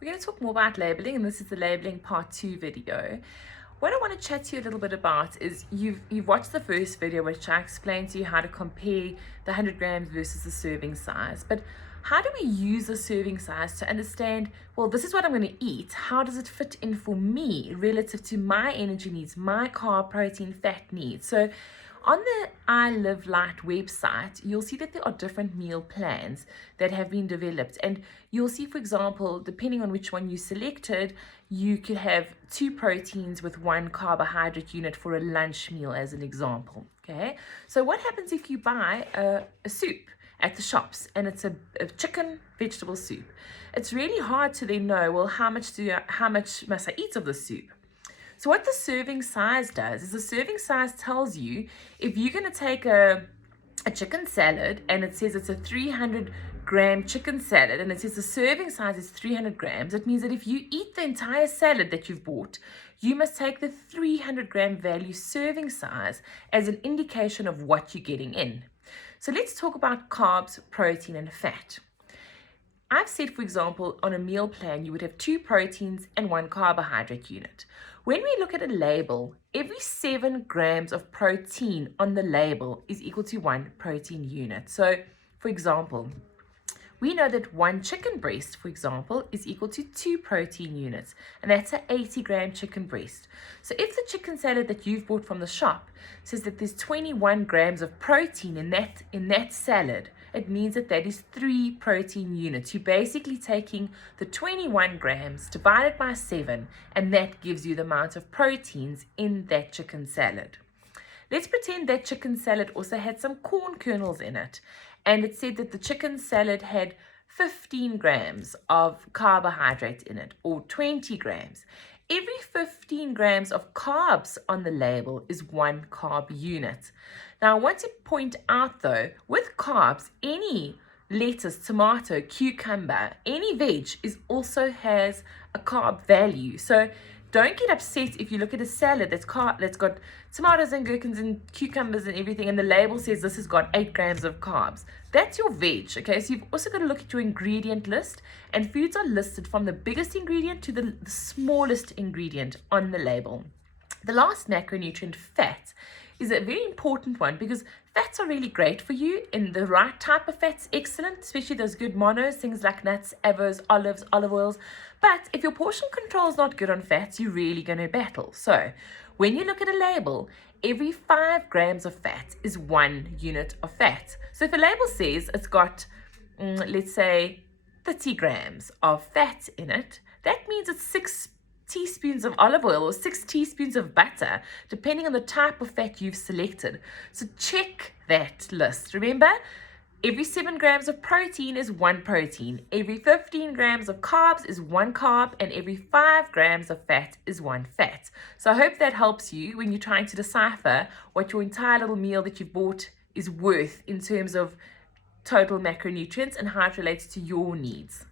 We're going to talk more about labeling, and this is the labeling part 2 video. What I want to chat to you a little bit about is you've watched the first video, which I explained to you how to compare the 100 grams versus the serving size. But how do we use the serving size to understand, well, this is what I'm going to eat. How does it fit in for me relative to my energy needs, my carb, protein, fat needs? So on the iLiveLite website, you'll see that there are different meal plans that have been developed. And you'll see, for example, depending on which one you selected, you could have 2 proteins with 1 carbohydrate unit for a lunch meal, as an example. Okay, so what happens if you buy a soup at the shops and it's a chicken vegetable soup? It's really hard to then know, well, how much must I eat of the soup? So what the serving size does is the serving size tells you if you're going to take a chicken salad and it says it's a 300-gram chicken salad and it says the serving size is 300 grams, it means that if you eat the entire salad that you've bought, you must take the 300-gram value serving size as an indication of what you're getting in. So let's talk about carbs, protein, and fat. I've said, for example, on a meal plan, you would have 2 proteins and 1 carbohydrate unit. When we look at a label, every 7 grams of protein on the label is equal to 1 protein unit. So, for example, we know that 1 chicken breast, for example, is equal to 2 protein units, and that's an 80-gram chicken breast. So if the chicken salad that you've bought from the shop says that there's 21 grams of protein in that salad, it means that that is 3 protein units. You're basically taking the 21 grams divided by 7, and that gives you the amount of proteins in that chicken salad. Let's pretend that chicken salad also had some corn kernels in it, and it said that the chicken salad had 15 grams of carbohydrate in it, or 20 grams. Every 15 grams of carbs on the label is 1 carb unit. Now, I want to point out, though, with carbs, any lettuce, tomato, cucumber, any veg also has a carb value. So don't get upset if you look at a salad that's got tomatoes and gherkins and cucumbers and everything, and the label says this has got 8 grams of carbs. That's your veg, okay? So you've also got to look at your ingredient list, and foods are listed from the biggest ingredient to the smallest ingredient on the label. The last macronutrient, fat, is a very important one because fats are really great for you. In the right type of fats, excellent, especially those good monos, things like nuts, avos, olives, olive oils. But if your portion control is not good on fats, you're really going to battle. So when you look at a label, every 5 grams of fat is 1 unit of fat. So if a label says it's got, let's say, 30 grams of fat in it, that means it's 6 teaspoons of olive oil or 6 teaspoons of butter, depending on the type of fat you've selected. So check that list. Remember, every 7 grams of protein is 1 protein. Every 15 grams of carbs is 1 carb, and every 5 grams of fat is 1 fat. So I hope that helps you when you're trying to decipher what your entire little meal that you've bought is worth in terms of total macronutrients and how it relates to your needs.